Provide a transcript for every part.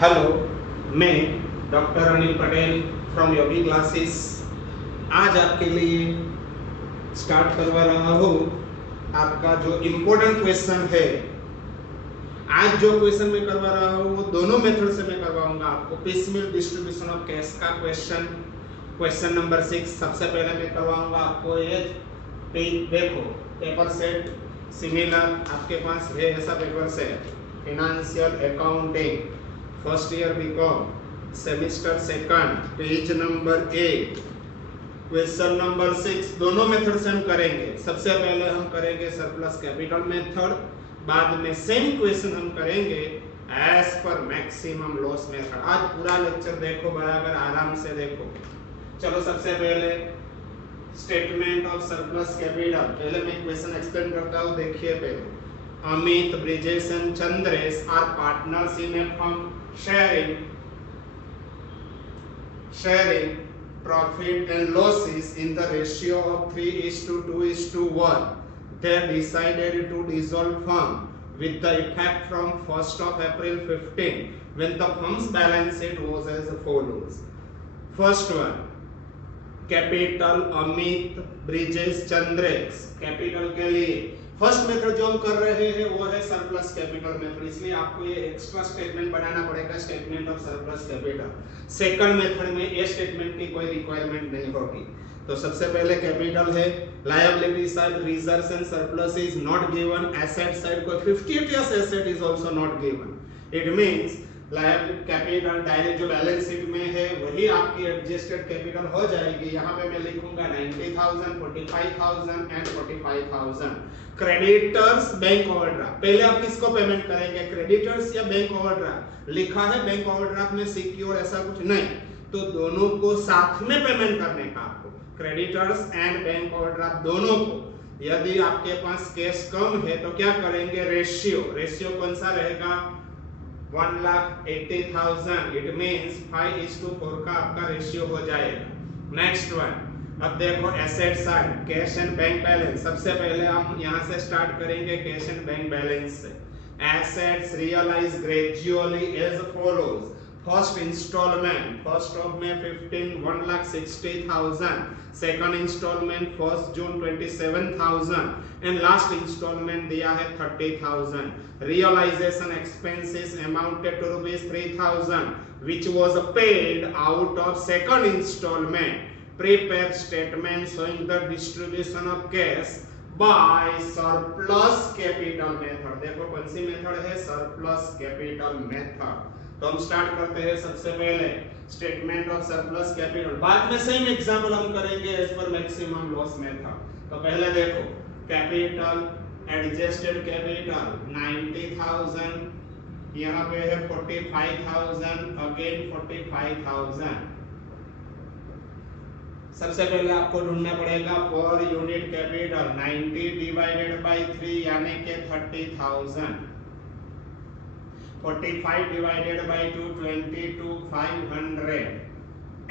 Hello, मैं doctor Anil Patel from Yogi classes आज आपके लिए स्टार्ट करवा रहा हूँ आपका जो इम्पोर्टेंट क्वेश्चन है। आज जो क्वेश्चन मैं करवा रहा हूँ वो दोनों मेथड से मैं करवाऊंगा आपको। पिसमिल डिस्ट्रीब्यूशन ऑफ कैश का क्वेश्चन नंबर 6 सबसे पहले मैं करवाऊंगा आपको। ये देखो, पेपर सेट सिमिलर आपके पास है, ऐसा paper set financial accounting first year BCom semester second page number 8 question number 6 दोनों मेथड से हम करेंगे। सबसे पहले हम करेंगे सरप्लस कैपिटल मेथड, बाद में सेम क्वेश्चन हम करेंगे as per maximum loss method. आज पूरा लेक्चर देखो, बराबर आराम से देखो। चलो सबसे पहले स्टेटमेंट ऑफ सरप्लस कैपिटल, पहले मैं क्वेश्चन एक्सप्लेन करता हूँ। देखिए पहले, Amit, Brijesh and Chandresh are partners in a firm sharing profit and losses in the ratio of 3:2:1. They decided to dissolve firm with the effect from 1st of April 15 when the firm's balance sheet was as follows. First one, capital Amit, Brijesh, Chandresh. Capital के लिए first method जो हम कर रहे हैं वो है surplus capital method, इसलिए आपको ये एक्स्ट्रा स्टेटमेंट बनाना पड़ेगा, statement of surplus capital. Second method में ये स्टेटमेंट की कोई रिक्वायरमेंट नहीं होगी। तो सबसे पहले कैपिटल है, liability side reserves and surplus is not given, asset side कोई 50 years asset is also not given. It means liability capital direct जो बैलेंस शीट में है वही आपकी एडजस्टेड कैपिटल हो जाएगी। यहाँ पे मैं लिखूंगा 90,000, 45,000 एंड 45,000। क्रेडिटर्स बैंक ओवरड्राफ्ट, पहले आप किसको पेमेंट करेंगे, क्रेडिटर्स या बैंक ओवरड्राफ्ट? लिखा है बैंक ओवरड्राफ्ट में सिक्योर ऐसा कुछ नहीं, तो दोनों को साथ में पेमेंट करने का आपको, क्रेडिटर्स एंड बैंक ओवरड्राफ्ट दोनों को। यदि आपके पास कैश कम है तो क्या करेंगे, रेशियो कौन सा रहेगा, 1,80,000। इट मींस 5:4 का आपका रेशियो हो जाएगा। नेक्स्ट वन, अब देखो asset side, cash and bank balance. सबसे पहले हम यहां से स्टार्ट करेंगे कैश एंड बैंक बैलेंस से। Assets realise gradually as follows. First instalment first of में 15 1,60,000, second instalment 1 June 27,000 and last instalment दिया है 30,000। Realisation expenses amounted to ₹3,000 which was paid out of second installment. Prepare statement showing the distribution of cash by surplus capital method। देखो कौन सी method है, surplus capital method। तो हम start करते हैं सबसे पहले स्टेटमेंट ऑफ सरप्लस कैपिटल, बाद में सेम एग्जांपल हम करेंगे as per maximum loss method. तो पहले देखो कैपिटल, एडजस्टेड कैपिटल 90,000, यहाँ पे है 45,000, अगेन 45,000। सबसे पहले आपको ढूंढना पड़ेगा per unit capital 90 divided by 3 यानी कि 30,000। 45 divided by 2 22,500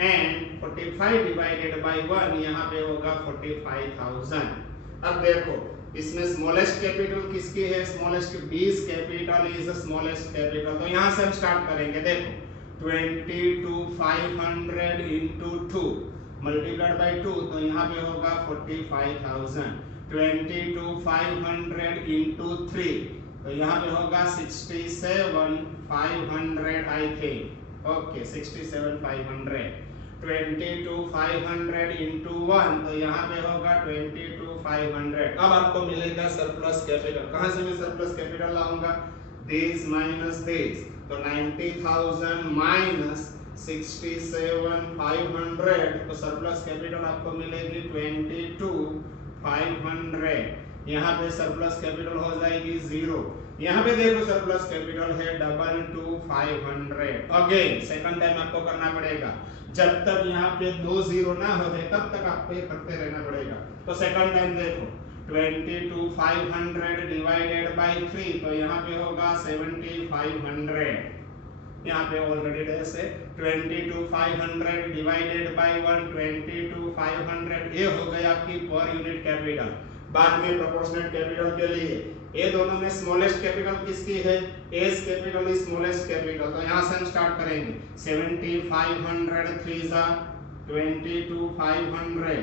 and 45 divided by 1 यहाँ पे होगा 45,000। अब देखो इसमें स्मॉलेस्ट कैपिटल किसकी है, स्मॉलेस्ट बीस कैपिटल इज स्मॉलेस्ट कैपिटल। तो यहाँ से हम स्टार्ट करेंगे। देखो 22,500 into 2 मल्टीप्लाइड बाय 2 तो यहाँ पे होगा 45,000। 22,500 into 3 तो यहाँ पे होगा 67,500 आई थिंक। ओके 67,500। 22,500 into 1 तो यहाँ पे होगा 22,500। अब आपको मिलेगा सरप्लस कैपिटल। कहाँ से मैं सरप्लस कैपिटल लाऊंगा, दिस माइनस दिस, तो 90,000 माइनस 67,500 तो सरप्लस कैपिटल आपको मिलेगी 22,500। यहाँ पे सरप्लस कैपिटल हो जाएगी 0। यहाँ पे देखो सरप्लस कैपिटल है 22,500। अगेन सेकंड टाइम आपको करना पड़ेगा, जब तक यहाँ पे 2 0 ना हो जाए तब तक आपको ये करते रहना पड़ेगा। तो सेकंड टाइम देखो 22,500 डिवाइडेड बाय 3 तो यहाँ पे होगा 7,500। यहाँ पे ऑलरेडी डेस है। 22,500 डिवाइडेड बाय 1 22,500 ये हो गई आपकी पर यूनिट कैपिटल। बाद में प्रोपोर्शनल कैपिटल के लिए ये दोनों में स्मॉलेस्ट कैपिटल किसकी है? S capital is smallest capital. तो यहाँ से हम स्टार्ट करेंगे 7500 3 जा 22,500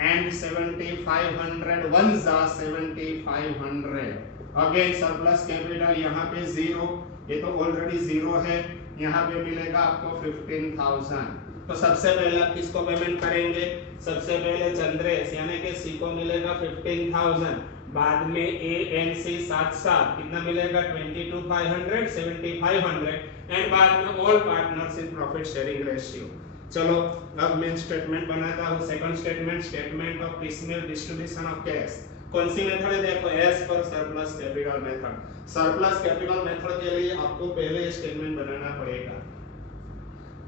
एंड 7,500 1 जा 7,500। अगेन सरप्लस कैपिटल यहाँ पे 0, ये तो ऑलरेडी 0 है, यहाँ पे मिलेगा आपको 15,000। तो सबसे पहले आप किसको पेमेंट करेंगे? सबसे पहले चंद्रेश यानी कि सी को मिलेगा 15,000, बाद में ए एन सी साथ साथ कितना मिलेगा 22,500 7,500 एंड बाद में all partners in profit sharing ratio. चलो अब मेन स्टेटमेंट बनाता हूँ। Second statement, statement of piecemeal distribution of cash. कौन सी मेथड है? देखो as per surplus capital method. Surplus capital method के लिए आपको पहले स्टेटमेंट बनाना पड़ेगा।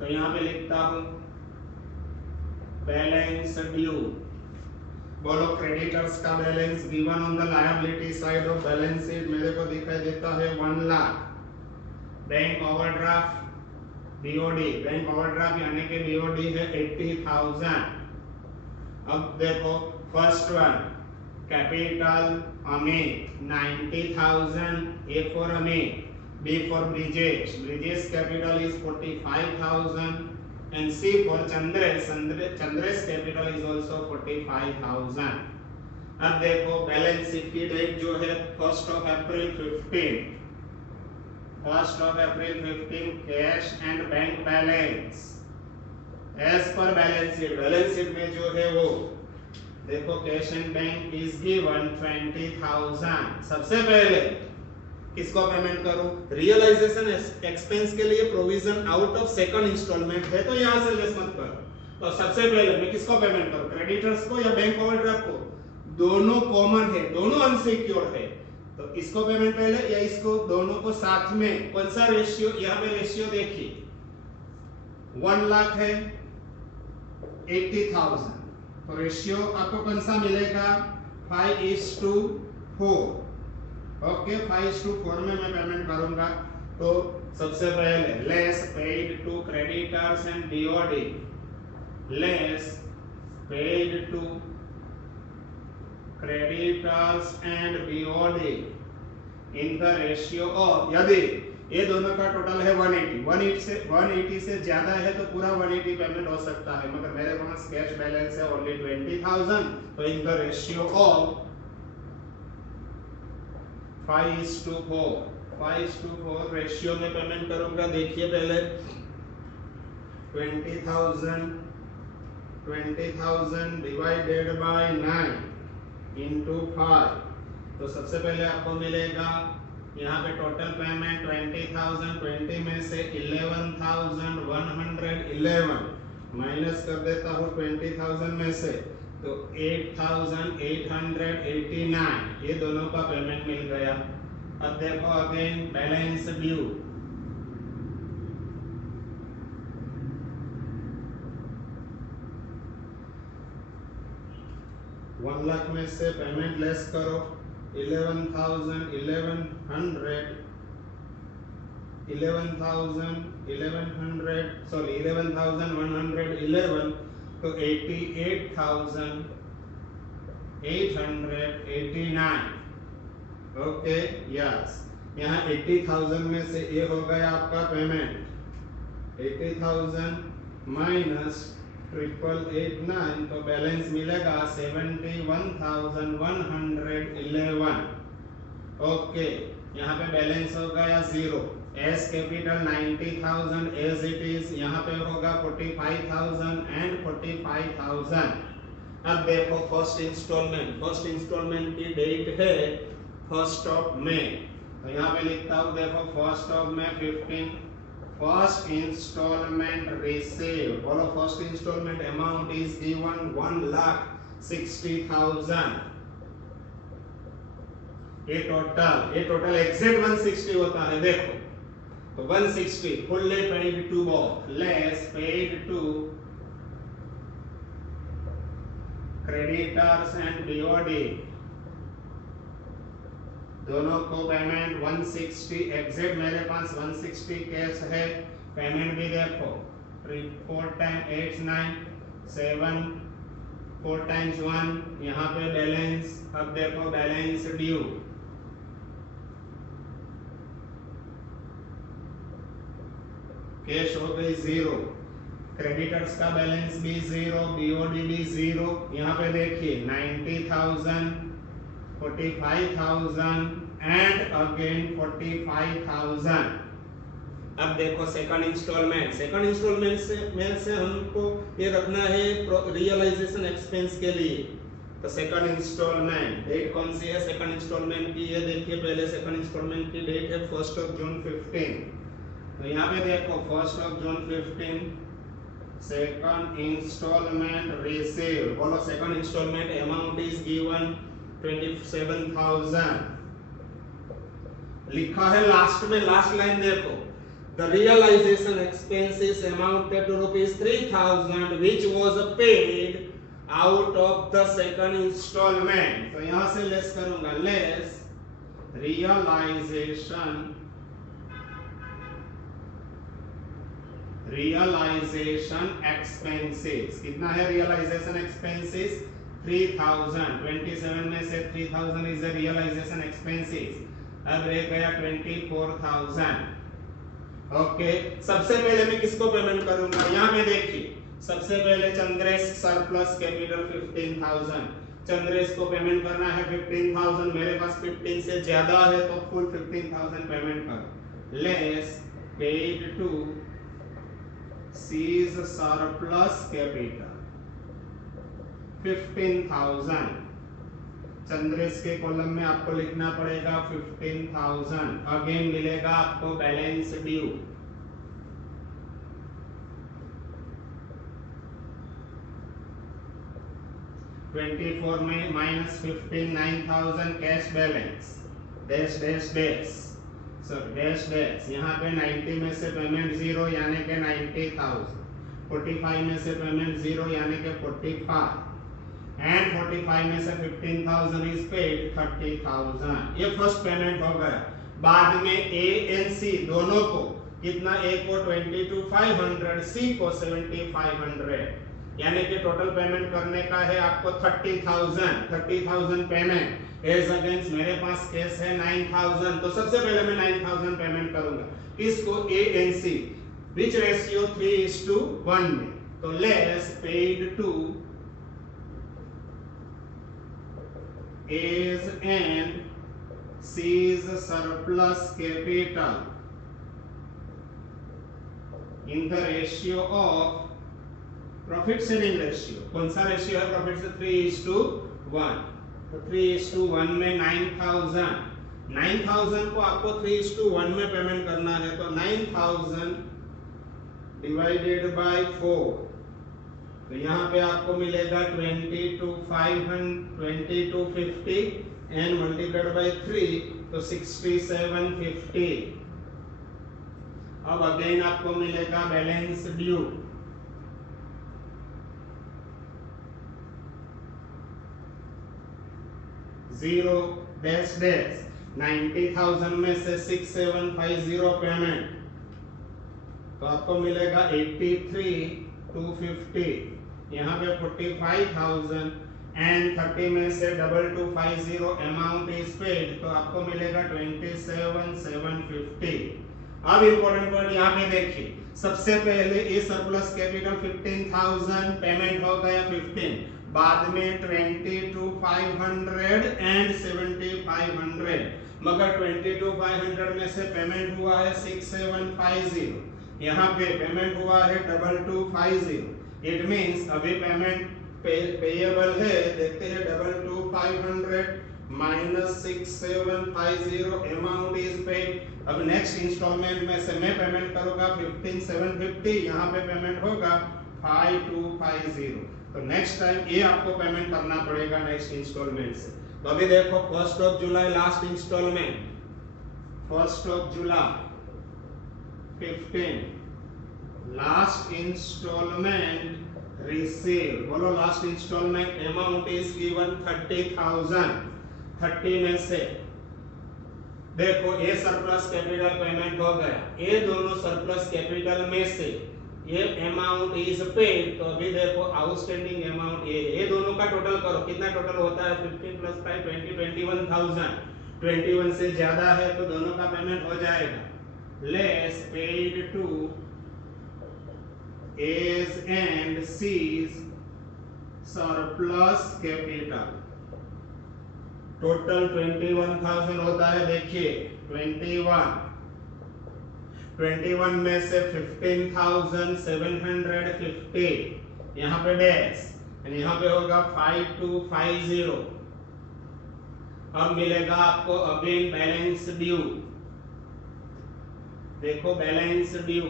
तो यहाँ पे लिखता हूँ बैलेंस ड्यू। बोलो क्रेडिटर्स का balance given on the liability side of balance sheet मेरे को दिखाई देता है 1 lakh. Bank overdraft BOD, bank overdraft यानी कि बीओडी है 80,000। अब देखो first one capital Amit 90,000, A for Amit, B for Brijesh, Brijesh capital is 45,000 and C for Chandresh, Chandresh capital is also 45,000। अब देखो बैलेंस शीट की डेट जो है 1st of April 15 cash and bank balance as per balance sheet में जो है वो देखो cash and bank is given 20,000। सबसे पहले किसको पेमेंट करूं? रियलाइजेशन एक्सपेंस के लिए provision out of second instalment है, तो यहां से लेस मत करो। तो सबसे पहले मैं किसको पेमेंट करूं? क्रेडिटर्स को या बैंक ओवरड्राफ्ट को? दोनों कॉमन है, दोनों अनसिक्योर्ड है, तो इसको पेमेंट पहले या इसको, दोनों को साथ में। कौन सा रेशियो? यहाँ पे रेशियो देखिए 1 लाख है 80,000, तो रेशियो आपको कौन सा मिलेगा? 5:4। ओके 5:4 में मैं पेमेंट करूंगा। तो सबसे पहले less paid to creditors and BOD, less paid to creditors and BOD in the ratio of, यदि ये दोनों का टोटल है 180 से ज्यादा है तो पूरा 180 पेमेंट हो सकता है, मगर मेरे पास कैश बैलेंस है ओनली 20,000, तो इन द रेशियो ऑफ 5:4 रेशियो में पेमेंट करूंगा। देखिए पहले 20,000 डिवाइडेड बाय 9 into 5, तो सबसे पहले आपको मिलेगा यहाँ पे टोटल पेमेंट 20,000, 20 में से 11,111 माइनस कर देता हूँ 20,000 में से, तो 8,889 ये दोनों का पेमेंट मिल गया। अब देखो again balance due, one lakh में से पेमेंट लेस करो 11,111, तो 88,889। ओके यस, यहाँ 80,000 में से ये हो गया आपका पेमेंट, 80,000 माइनस 889, तो बैलेंस मिलेगा 71,111। ओके यहाँ पे बैलेंस हो गया 0। As capital 90,000 as it is, यहाँ पे होगा 45,000 एंड 45,000। अब देखो फर्स्ट इंस्टॉलमेंट की डेट है 1st of May, तो यहाँ पे लिखता हूँ देखो 1st of May 15, first instalment receive. बोलो first instalment amount is given 1,60,000। ये टोटल एग्जैक्ट 160 होता है। देखो तो 160 fully paid to both, less paid to creditors and BOD, दोनों को पेमेंट 160 एग्जैक्ट मेरे पास 160 कैश है। पेमेंट भी देखो 4 टाइम 8 9 7 4 टाइम्स 1, यहाँ पे बैलेंस। अब देखो बैलेंस ड्यू कैश हो गई 0, क्रेडिटर्स का बैलेंस भी 0, बीओडी भी 0। यहाँ पे देखिए 90,000, 45,000 एंड अगेन 45,000। अब देखो सेकंड इंस्टॉलमेंट से हमको ये रखना है रियलाइजेशन एक्सपेंस के लिए। तो सेकंड इंस्टॉलमेंट डेट कौन सी है सेकंड इंस्टॉलमेंट की, ये देखिए पहले सेकंड इंस्टॉलमेंट की डेट है 1 जून 15। तो यहाँ पे देखो 1 जून 15 सेकंड इंस्टॉलमेंट रिसीव। बोलो second instalment amount is given 27,000। लिखा है लास्ट में, लास्ट लाइन देखो, the realization expenses amounted to rupees 3,000 which was paid out of the second installment। तो यहां से लेस करूंगा, लेस रियलाइजेशन एक्सपेंसेस। कितना है रियलाइजेशन एक्सपेंसेस 3000। 27 में से 3000 इज द रियलाइजेशन एक्सपेंसेस। अब रह गया 24,000। ओके, सबसे पहले मैं किसको पेमेंट करूंगा, यहाँ पे देखिए सबसे पहले चंद्रेश सरप्लस कैपिटल 15,000। चंद्रेश को पेमेंट करना है 15,000, मेरे पास 15 से ज्यादा है तो फुल 15,000 पेमेंट करो। Less paid to C's surplus capital 15,000। Chandresh के कॉलम में आपको लिखना पड़ेगा 15,000। अगेन मिलेगा आपको बैलेंस ड्यू। (24) में minus 15 9,000 cash balance dash dash dash dash dash. यहाँ पे 90 में से पेमेंट 0 यानी के 90,000। 45 में से पेमेंट 0 यानी के 45 एंड 45 में से 15,000 इज पेड 30,000। ये फर्स्ट पेमेंट हो गया। बाद में ए एंड सी दोनों को कितना, ए को 22,500, सी को 7,500, यानी कि टोटल पेमेंट करने का है आपको 30,000 पेमेंट। एज अगेंस्ट मेरे पास कैश है 9,000। तो सबसे पहले मैं 9,000 पेमेंट करूंगा किसको, A and C, which ratio 3:1 में। तो less paid to A's and C's surplus capital in the ratio of profit sharing ratio। कौन सा रेशियो है प्रॉफिट से, 3:1। तो 3:1 में 9,000 को आपको 3:1 में पेमेंट करना है। तो 9,000 डिवाइडेड बाय 4, तो यहाँ पे आपको मिलेगा 22,50 एंड मल्टीप्लाइड बाय 3, तो 6750। अब अगेन आपको मिलेगा balance due. Zero dash dash 90,000 में से 6750 पेमेंट, तो आपको मिलेगा 83,250। यहाँ पे 45,000 एंड 30 में से 2250 अमाउंट इज पेड, तो आपको मिलेगा 27,750। अब इंपॉर्टेंट पॉइंट यहाँ पे देखिए, सबसे पहले ये सरप्लस कैपिटल 15,000 पेमेंट हो गया 15, बाद में 22,500 एंड 7,500, मगर 22,500 में से पेमेंट हुआ है 6,750, यहाँ पे पेमेंट हुआ है 2,250। इट मींस अभी पेमेंट पेएबल है, देखते हैं 2,250 माइनस 6,750 अमाउंट इज पेड। अब नेक्स्ट इंस्टॉलमेंट में से मैं पेमेंट करूंगा 15,750, यहाँ पे पेमेंट होगा 5,250। तो नेक्स्ट टाइम ये आपको पेमेंट करना पड़ेगा नेक्स्ट इंस्टॉलमेंट से। तो अभी देखो 1 July last instalment, 1 July 15 last instalment receive. बोलो last instalment amount is given 30,000। 30 में से देखो ये सरप्लस कैपिटल पेमेंट हो गया, ये दोनों सरप्लस कैपिटल में से ये अमाउंट इज पेड। तो अभी देखो आउटस्टैंडिंग अमाउंट ये दोनों का टोटल करो, कितना टोटल होता है 15 + 5 20 21,000। 21 से ज्यादा है तो दोनों का पेमेंट हो जाएगा। Less paid to A's and C's surplus capital total 21,000 होता है। देखिए 21 में से 15,750 यहाँ पे डैश, यहाँ पे होगा 5250। अब मिलेगा आपको अगेन बैलेंस ड्यू। देखो बैलेंस ड्यू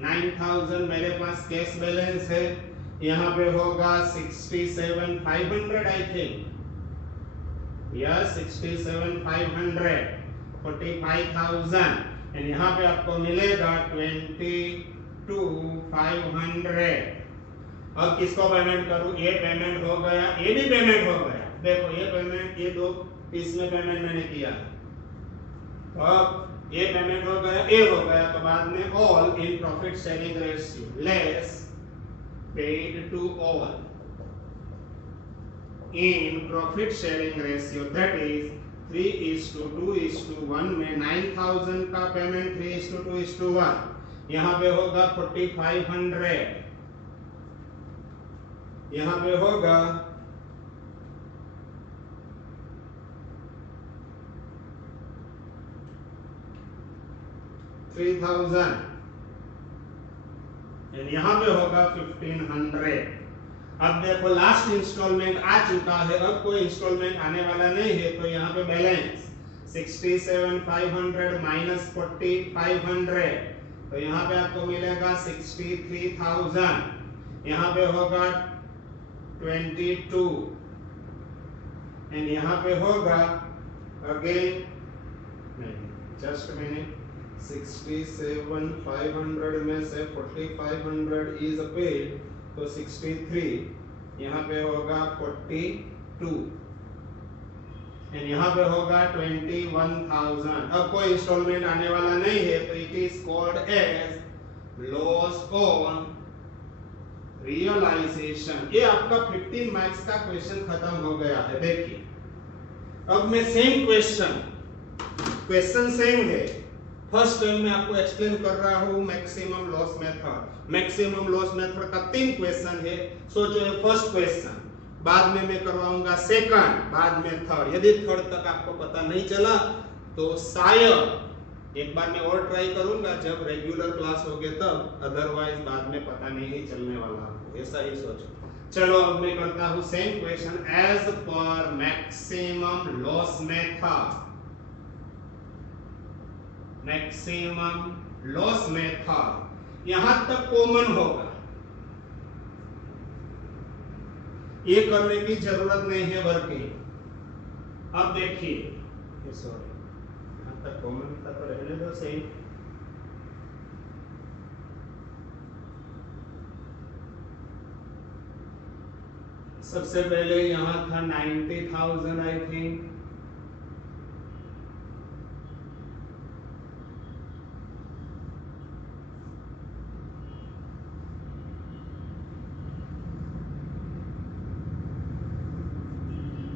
9,000 मेरे पास कैश बैलेंस है, यहाँ पे होगा 67,500 आई थिंक, यस 67,500 45,000 एंड यहाँ पे आपको मिलेगा 22,500। अब किसको पेमेंट करूं? ये पेमेंट हो गया, ये भी पेमेंट हो गया। देखो ये पेमेंट, ये दो पीस में पेमेंट मैंने किया, अब ये पेमेंट हो गया, ये हो गया, तो बाद में all in profit sharing ratio less paid to all in profit sharing ratio, that is 3:2:1 में 9,000 का पेमेंट 3:2:1, यहाँ पे होगा 4,500, यहाँ पे होगा 3,000 एंड यहाँ पे होगा 1,500। अब देखो लास्ट इंस्टॉलमेंट आ चुका है, अब कोई इंस्टॉलमेंट आने वाला नहीं है, तो यहाँ पे बैलेंस 67,500 माइनस 4,500, तो यहाँ पे आपको मिलेगा 63,000, यहाँ पे होगा 22 एंड यहाँ पे होगा अगेन, जस्ट मिनट, 67,500 में से 4,500 इज पेड, तो 63, यहाँ पे होगा 42 एंड यहाँ पे होगा 21,000। अब कोई इंस्टॉलमेंट आने वाला नहीं है, तो it is called as loss on realisation. ये आपका 15 मार्क्स का क्वेश्चन खत्म हो गया है। देखिए अब मैं सेम क्वेश्चन सेम है, फर्स्ट टाइम मैं आपको एक्सप्लेन कर रहा हूँ maximum loss method. Maximum loss method का 3 क्वेश्चन है, सोचो ये फर्स्ट क्वेश्चन, बाद में मैं करवाऊंगा सेकंड, बाद में थर्ड। यदि थर्ड तक आपको पता नहीं चला तो शायद एक बार मैं और ट्राई करूंगा जब रेगुलर क्लास होगे तब, अदरवाइज बाद में पता नहीं चलने वाला आपको, ऐसा ही सोचो। चलो अब मैं करता हूँ same question as per maximum loss method. Maximum loss method यहां तक कॉमन होगा, ये करने की जरूरत नहीं है वर्किंग। अब देखिए सॉरी, यहां तक कॉमन था तो रहने दो सही। सबसे पहले यहां था 90,000 I think,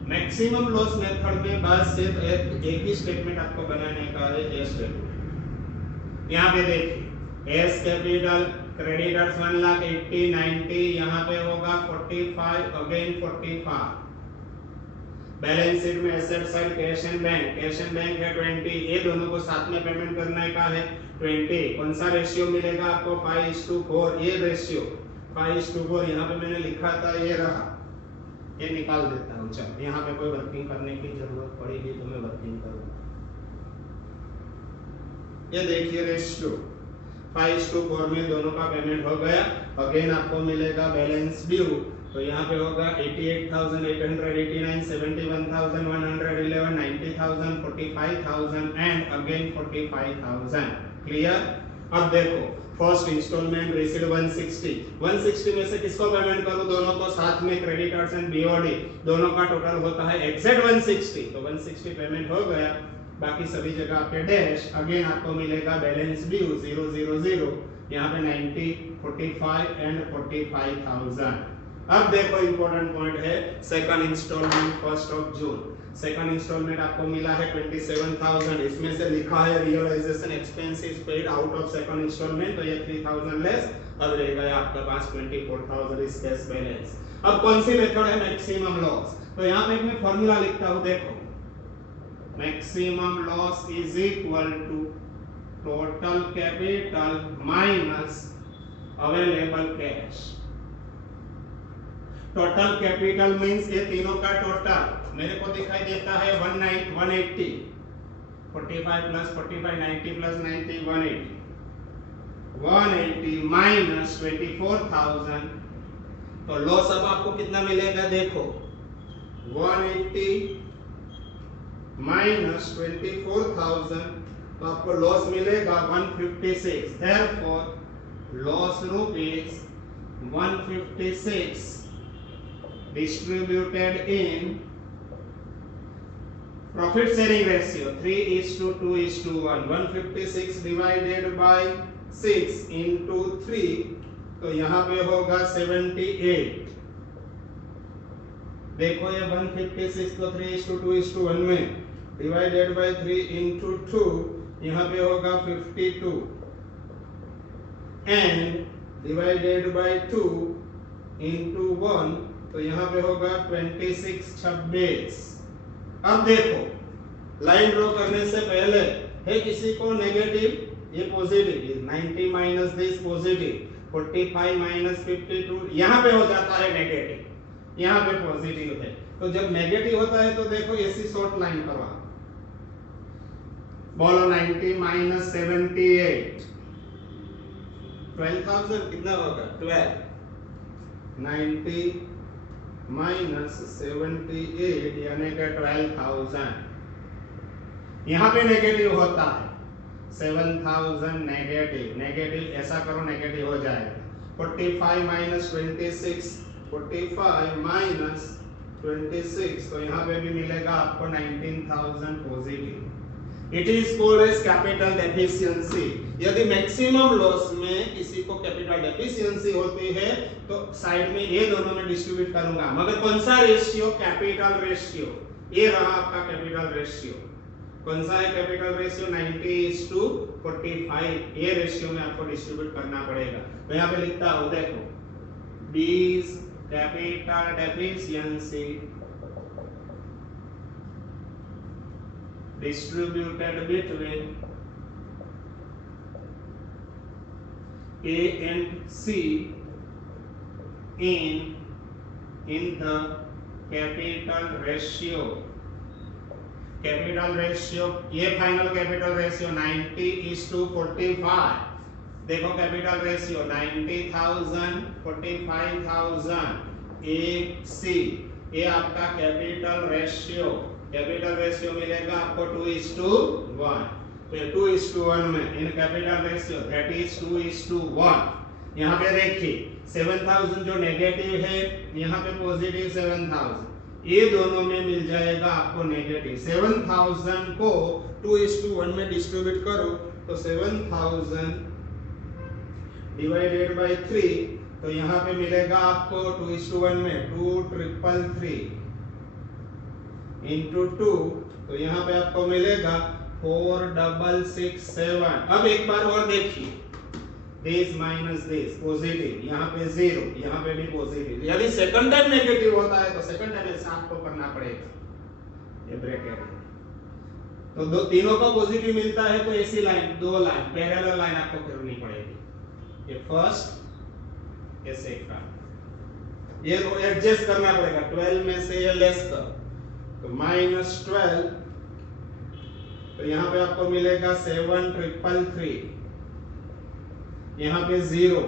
maximum loss method में बस सिर्फ एक ही स्टेटमेंट आपको बनाने का है, ए स्टेटमेंट। यहाँ पे देखिए एस कैपिटल क्रेडिटर्स 1,80,000 90, यहाँ पे होगा 45 अगेन 45। बैलेंस शीट में asset side cash and bank है 20, ये दोनों को साथ में पेमेंट करने का है 20। कौन सा रेशियो मिलेगा आपको? 5:4। ये रेशियो 5:4 यहाँ पे मैंने लिखा था, ये रहा, ये निकाल देता हूं। चल यहाँ पे कोई वर्किंग करने की जरूरत पड़ेगी तो मैं वर्किंग करूंगा। ये देखिए रेशियो 5:4 में दोनों का पेमेंट हो गया। अगेन आपको मिलेगा बैलेंस ड्यू, तो यहाँ पे होगा 88,889 71,111 90,000 45,000 एंड अगेन 45,000। क्लियर? अब देखो फर्स्ट इंस्टॉलमेंट रिसीव्ड 160 में से किसको पेमेंट करूं? दोनों को साथ में, क्रेडिटर्स एंड बीओडी दोनों का टोटल होता है एग्जैक्ट 160, तो 160 पेमेंट हो गया, बाकी सभी जगह पे डैश। अगेन आपको मिलेगा बैलेंस ड्यू 000, यहाँ पे 90 45 एंड 45,000। अब देखो इंपॉर्टेंट पॉइंट है सेकंड इंस्टॉलमेंट 1 जून। सेकंड इंस्टॉलमेंट आपको मिला है 27,000, इसमें से लिखा है realisation expenses paid out of second instalment, तो ये 3,000 लेस, अब रह गया आपका पास 24,000 इज कैश बैलेंस। अब कौन सी मेथड है मैक्सिमम लॉस, तो यहाँ पे मैं फॉर्मूला लिखता हूँ, देखो maximum loss is equal to total capital minus available cash. Total capital means ये तीनों का टोटल मेरे को दिखाई देता है 180, 45 प्लस 45 90 प्लस 90 180 माइनस 24,000, तो लॉस अब आपको कितना मिलेगा, देखो 180 माइनस 24,000, तो आपको लॉस मिलेगा 156। Therefore loss rupees 156 distributed in profit sharing ratio 3:2:1, 156 divided by 6 into 3, तो यहाँ पे होगा 78। देखो ये 156 को 3:2:1 में divided by 3 into 2, यहाँ पे होगा 52 and divided by 2 into 1, तो यहाँ पे होगा 26। अब देखो लाइन ड्रॉ करने से पहले है किसी को नेगेटिव, ये positive, 90 minus this positive, 45 minus 52 यहाँ पे हो जाता है नेगेटिव, यहाँ पे पॉजिटिव है, तो जब नेगेटिव होता है तो देखो ऐसी शॉर्ट लाइन करवा, बोलो 90 माइनस 78, 12,000 कितना होगा 12, 90 माइनस 78 यानी कि 12,000, यहाँ पे नेगेटिव होता है 7,000 नेगेटिव, नेगेटिव ऐसा करो नेगेटिव हो जाएगा, 45 माइनस 26, 45 माइनस 26, तो यहाँ पे भी मिलेगा आपको 19,000 positive. It is called as capital deficiency. यदि मैक्सिमम लॉस में किसी को कैपिटल डेफिशिएंसी होती है तो साइड में ये दोनों में डिस्ट्रीब्यूट करूंगा, मगर कौन सा रेशियो, कैपिटल रेशियो, ये रहा आपका कैपिटल रेशियो। कौन सा है कैपिटल रेशियो, 90:45, ये रेशियो में आपको डिस्ट्रीब्यूट करना पड़ेगा। तो यहाँ पे लिखता हूं, देखो बीज capital deficiency distributed between A and C in the capital ratio। Capital ratio, ये फाइनल कैपिटल रेशियो 90:45। देखो कैपिटल रेशियो 90,000 45,000 ए सी, ये आपका कैपिटल रेशियो। कैपिटल रेशियो मिलेगा आपको 2:1, तो 2:1 में in capital ratio that is 2:1। यहाँ पे देखिए 7,000 जो नेगेटिव है, यहाँ पे पॉजिटिव 7,000, ये दोनों में मिल जाएगा आपको नेगेटिव। 7,000 को 2:1 में डिस्ट्रीब्यूट करो तो 7,000 डिवाइडेड बाय 3, तो यहाँ पे मिलेगा आपको 2:1 में 2,333 into 2, तो यहाँ पे आपको मिलेगा 4,667। अब एक बार और देखिए, दिस माइनस दिस पॉजिटिव, यहाँ पे 0, यहाँ पे भी पॉजिटिव। यदि सेकंड टाइम नेगेटिव होता है तो सेकंड टाइम ऐसा आपको करना पड़ेगा, ये ब्रैकेट है। तो दो तीनों का पॉजिटिव मिलता है तो ऐसी लाइन, दो लाइन पैरेलल लाइन आपको करनी पड़ेगी, ये फर्स्ट ये सेकंड, ये एडजस्ट करना पड़ेगा। 12 में से ये लेस कर तो -12, तो यहाँ पे आपको मिलेगा 7,333, यहाँ पे 0,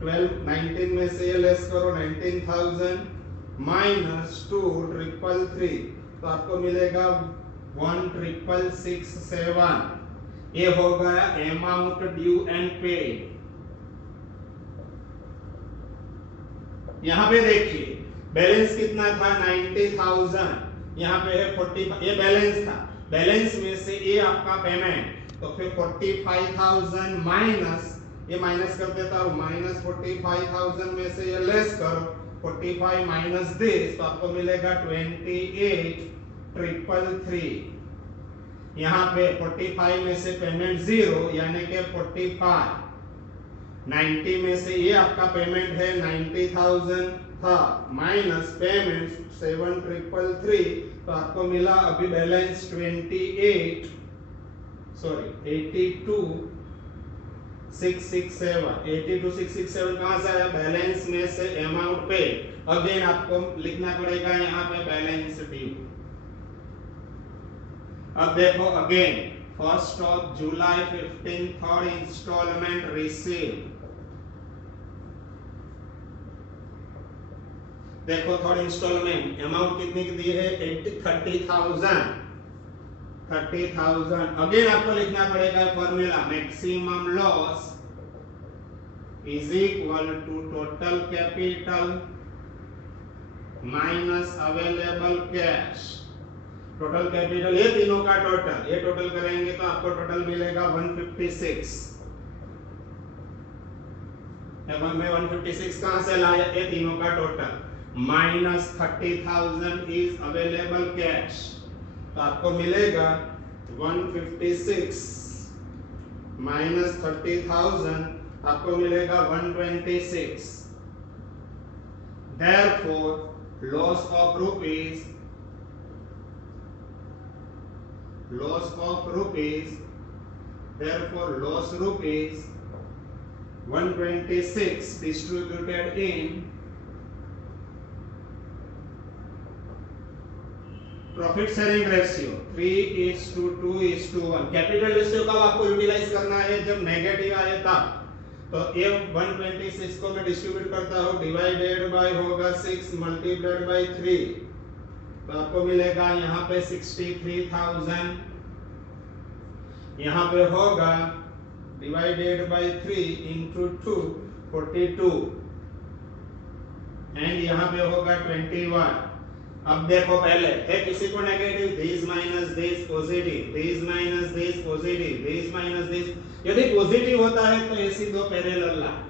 12 19 में से ये लेस करो 19,000 -2,333, तो आपको मिलेगा 1,667। ये हो गया अमाउंट ड्यू एंड पेड। यहाँ पे देखिए बैलेंस कितना था 90,000, यहाँ पे है 45, ये बैलेंस था, बैलेंस में से ये आपका पेमेंट, तो फिर 45,000 माइनस, ये माइनस कर देता हूँ, -45,000 में से ये लेस करो 45 माइनस दिस, तो आपको मिलेगा 28 333। यहाँ पे 45 में से पेमेंट 0 यानी कि 45। 90 में से ये आपका पेमेंट है 90,000 था, माइनस पेमेंट 7,333, तो आपको मिला अभी बैलेंस 82,667। कहां से आया? बैलेंस में से अमाउंट पे। अगेन आपको लिखना पड़ेगा यहाँ पे बैलेंस ड्यू। अब देखो again 1st of July 15 third installment receive. देखो थर्ड इंस्टॉलमेंट अमाउंट कितनी की दी है? 30,000। अगेन आपको लिखना पड़ेगा formula, maximum loss is equal to total capital minus available cash. Total capital ये तीनों का टोटल, ये टोटल करेंगे तो आपको टोटल मिलेगा 156। अब मैं 156 कहां से लाया? ये तीनों का total minus 30,000 is available cash, तो आपको मिलेगा 156 माइनस 30,000 आपको मिलेगा 126। Therefore loss of rupees 126 distributed in profit sharing ratio 3:2:1। Capital ratio कब आपको यूटिलाइज करना है? जब नेगेटिव आए तब। तो ये 126 को मैं डिस्ट्रीब्यूट करता हूं, डिवाइडेड बाय होगा 6 मल्टीप्लाइड बाय 3, तो आपको मिलेगा यहाँ पे 63,000। यहाँ पे होगा डिवाइडेड बाय 3 into 2 42, एंड यहाँ पे होगा 21। अब देखो पहले है किसी को negative, this minus this positive, this minus this positive, this minus this. यदि पॉजिटिव होता है तो ऐसी दो पैरेलल लाइन,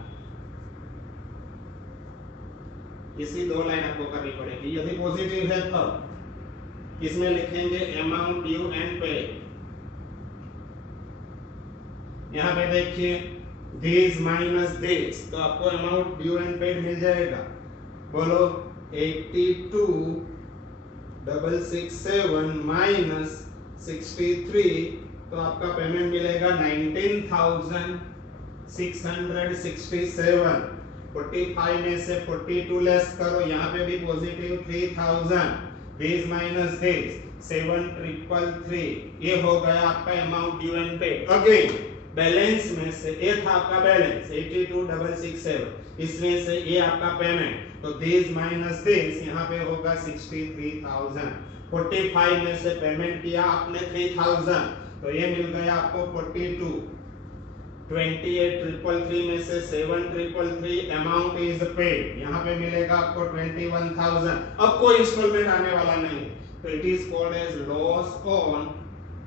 इसी दो लाइन आपको करनी पड़ेगी। यदि पॉजिटिव है तो इसमें लिखेंगे अमाउंट ड्यू एंड पे। यहाँ पे देखिए दिस माइनस दिस, तो आपको अमाउंट ड्यू एंड पेड मिल जाएगा। बोलो 82,667 माइनस 63, तो आपका पेमेंट मिलेगा 19,667। 45 में से 42 लेस करो, यहाँ पे भी पॉजिटिव 3,000, दिस माइनस दिस 7,333, ये हो गया आपका amount due and paid. Again balance में से ये था आपका बैलेंस 82,667, इसमें से ये आपका पेमेंट, तो दिस माइनस दिस यहाँ पे होगा 63,000। 45 में से पेमेंट किया आपने 3,000, तो ये मिल गया आपको 42। 28,333 में से 7,333 अमाउंट इज पेड, यहाँ पे मिलेगा आपको 21,000। अब कोई इंस्टॉलमेंट आने वाला नहीं, तो it is called as loss on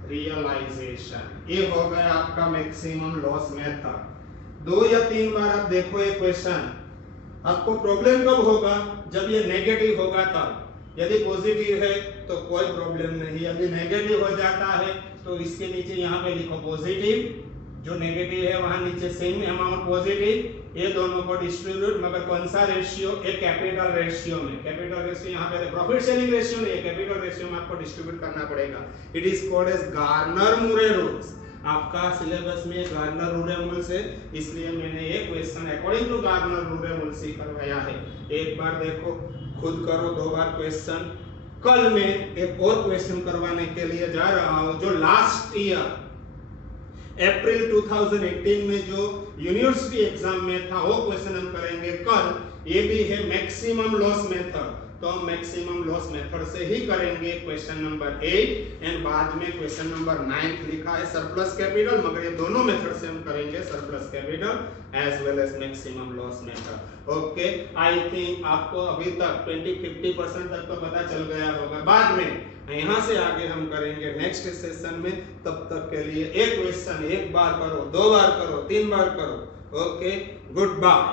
realisation. ये हो गया आपका मैक्सिमम लॉस मेथड। 2 या 3 बार आप देखो ये क्वेश्चन। आपको प्रॉब्लम कब होगा? जब ये नेगेटिव होगा तब। यदि पॉजिटिव है तो कोई प्रॉब्लम नहीं, यदि नेगेटिव हो जाता है तो इसके नीचे यहाँ पे लिखो पॉजिटिव, जो नेगेटिव है वहां नीचे सेम अमाउंट पॉजिटिव, ये दोनों को डिस्ट्रीब्यूट, मगर कौन सा रेशियो? एक कैपिटल रेशियो में। कैपिटल रेशियो यहाँ पे प्रॉफिट शेयरिंग रेशियो नहीं है, कैपिटल रेशियो में आपको डिस्ट्रीब्यूट करना पड़ेगा। It is called as Garner Moore rules. आपका सिलेबस में गार्नर-मूरे रूल्स है, इसलिए मैंने ये question according to Garner Moore rules ही करवाया है। एक बार देखो, खुद करो, 2 बार क्वेश्चन। कल मैं एक और क्वेश्चन करवाने के लिए जा रहा हूं, जो लास्ट ईयर अप्रैल 2018 में जो यूनिवर्सिटी एग्जाम में था, वो क्वेश्चन हम करेंगे कल। ये भी है मैक्सिमम लॉस मेथड, तो हम मैक्सिमम लॉस मेथड से ही करेंगे क्वेश्चन नंबर 8, एंड बाद में क्वेश्चन नंबर 9 लिखा है सरप्लस कैपिटल, मगर ये दोनों मेथड से हम करेंगे, surplus capital as well as maximum loss method. Okay, I think आपको अभी तक 20-50% तक तो पता चल गया होगा। बाद में यहाँ से आगे हम करेंगे नेक्स्ट सेशन में। तब तक के लिए एक क्वेश्चन 1 बार करो, 2 बार करो, 3 बार करो। Okay, good bye.